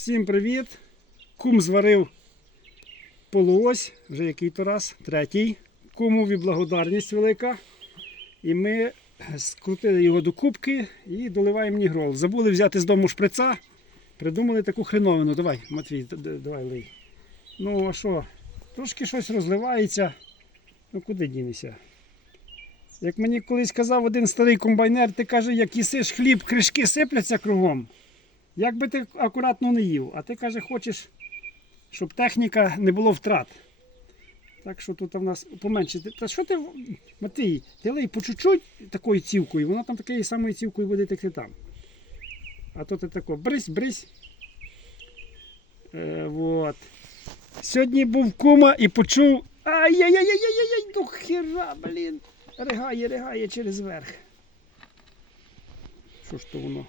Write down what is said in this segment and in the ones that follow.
Всім привіт! Кум зварив полуось, вже який то раз, третій. Кумові благодарність велика. І ми скрутили його до кубки і доливаємо нігрол. Забули взяти з дому шприца. Придумали таку хреновину. Давай, Матвій, давай лий. Ну, а що? Трошки щось розливається. Ну куди дінешся? Як мені колись казав один старий комбайнер, ти каже, як їсиш хліб, кришки сипляться кругом. Як би ти акуратно не їв, а ти каже, хочеш, щоб техніка не було втрат. Так що тут в нас поменше. Та що ти, Матвій, ти лей по чуть-чуть такою цівкою, воно там такою самою цівкою буде текти там. А то ти тако брись, брись. Е, вот. Сьогодні був кума і почув. Ай-яй-яй-яй-яй-яй, до хера, блін. Ригає, ригає через верх. Що ж то воно?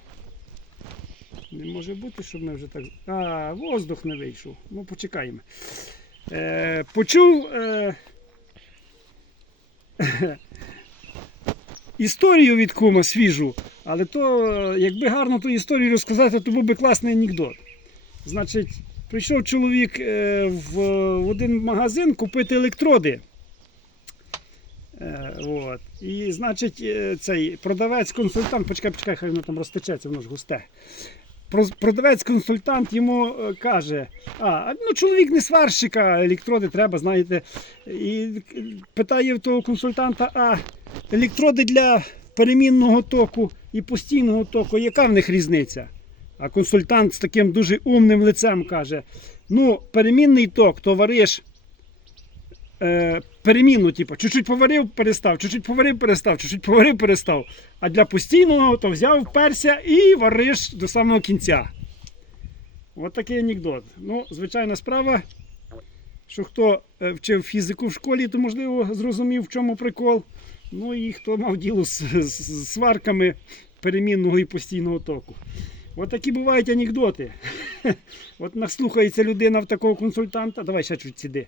Не може бути, щоб ми вже так. А, воздух не вийшов. Ну, почекаємо. Е, почув е, історію від кума свіжу, але то, е, якби гарно ту історію розказати, то був би класний анекдот. Значить, прийшов чоловік е, в, один магазин купити електроди. Е, от. І, значить, цей продавець-консультант, почекай, почекай, хай воно там розтечеться, воно ж густе. Про- Продавець-консультант йому е, каже: а, ну чоловік не сварщика, а електроди треба, знаєте. І питає того консультанта, а електроди для перемінного току і постійного току, яка в них різниця? А консультант з таким дуже умним лицем каже: ну, перемінний ток, то вариш е, перемінну, типу, чуть-чуть поварив, перестав, чуть-чуть поварив, перестав, чуть-чуть поварив, перестав. А для постійного то взяв, вперся і вариш до самого кінця. От такий анекдот. Ну, звичайна справа, що хто е, вчив фізику в школі, то можливо зрозумів, в чому прикол. Ну і хто мав діло з, з сварками перемінного і постійного току. От такі бувають анекдоти. От наслухається людина в такого консультанта. Давай ще чуть сіди.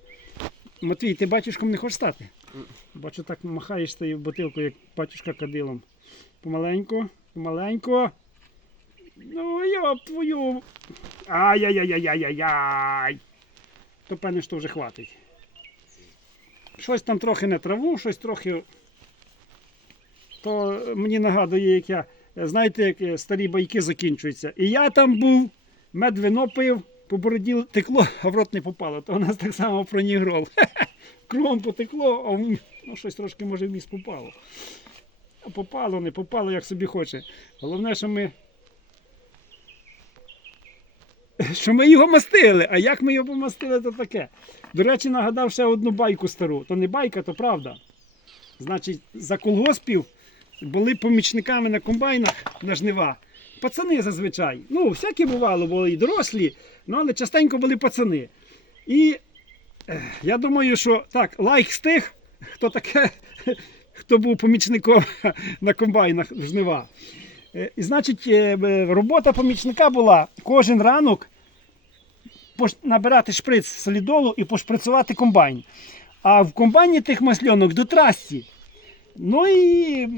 Матвій, ти батюшком не хочеш стати? Бачу, так махаєш тою бутилкою, як батюшка кадилом. Помаленько, помаленько. Ну, я б твою. Ай-яй-яй-яй-яй-яй. То певне, що вже хватить. Щось там трохи не траву, щось трохи. То мені нагадує, як я. Знаєте, як е, старі байки закінчуються. І я там був, мед пив, по бороді текло, а в рот не попало. То у нас так само про нігрол. Кругом потекло, а в ну, щось трошки може в міст попало. А попало, не попало, як собі хоче. Головне, що ми. Що ми його мастили, а як ми його помастили, то таке. До речі, нагадав ще одну байку стару. То не байка, то правда. Значить, за колгоспів були помічниками на комбайнах на жнива. Пацани зазвичай. Ну, всяке бувало, були і дорослі, ну, але частенько були пацани. І я думаю, що так, лайк з тих, хто таке, хто був помічником на комбайнах жнива. Е, І значить, е, робота помічника була кожен ранок набирати шприц солідолу і пошприцувати комбайн. А в комбайні тих масльонок до трасті. Ну і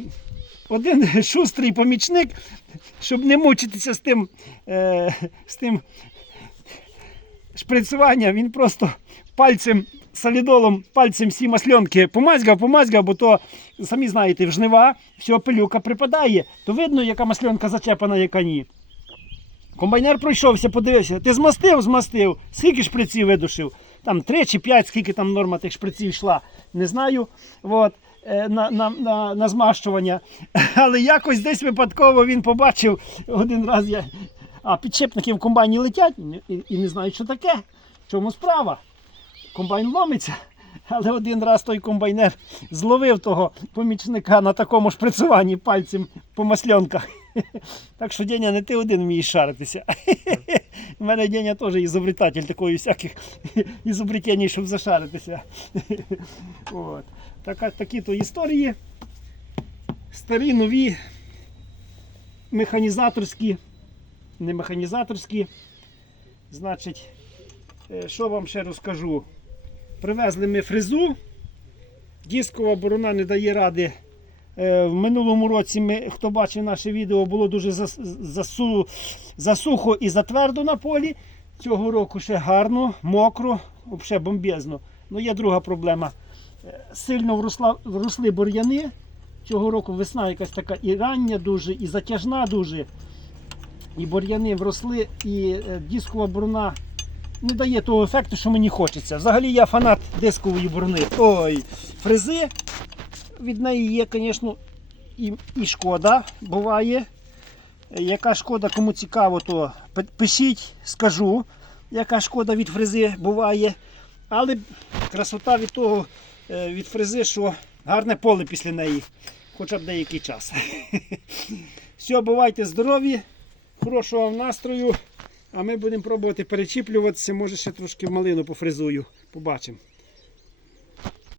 один шустрий помічник, щоб не мучитися з тим, е, з тим шприцюванням, він просто пальцем, солідолом, пальцем всі масльонки помазгав, помазгав, бо то, самі знаєте, в жнива всього пилюка припадає, то видно, яка масльонка зачепана, яка ні. Комбайнер пройшовся, подивився, ти змастив, змастив, скільки шприців видушив? Там 3 чи 5, скільки там норма тих шприців йшла, не знаю. От, на, на, на, на змащування. Але якось десь випадково він побачив один раз я. А підшипники в комбайні летять і, і не знають, що таке. В чому справа? Комбайн ломиться. Але один раз той комбайнер зловив того помічника на такому шприцюванні пальцем по масльонках. Так що Деня, не ти один вмієш шаритися. У мене Деня теж ізобретатель такої всяких ізобретень, щоб зашаритися. От. Така, такі то історії. Старі, нові, механізаторські, не механізаторські. Значить, е, що вам ще розкажу? Привезли ми фрезу. Дискова борона не дає ради В минулому році ми, хто бачив наше відео, було дуже засу, засухо і затвердо на полі. Цього року ще гарно, мокро, взагалі бомбезно. Ну є друга проблема. Е, Сильно вросла, вросли бур'яни. Цього року весна якась така і рання дуже, і затяжна дуже. І бур'яни вросли, і е, дискова бурна не дає того ефекту, що мені хочеться. Взагалі я фанат дискової бурни. Ой, фрези. Від неї є, звісно, і, і шкода буває. Яка шкода, кому цікаво, то пишіть, скажу, яка шкода від фрези буває. Але красота від того, е, від фрези, що гарне поле після неї, хоча б деякий час. Все, бувайте здорові, хорошого настрою. А ми будемо пробувати перечіплюватися. Може ще трошки в малину пофризую. Побачимо.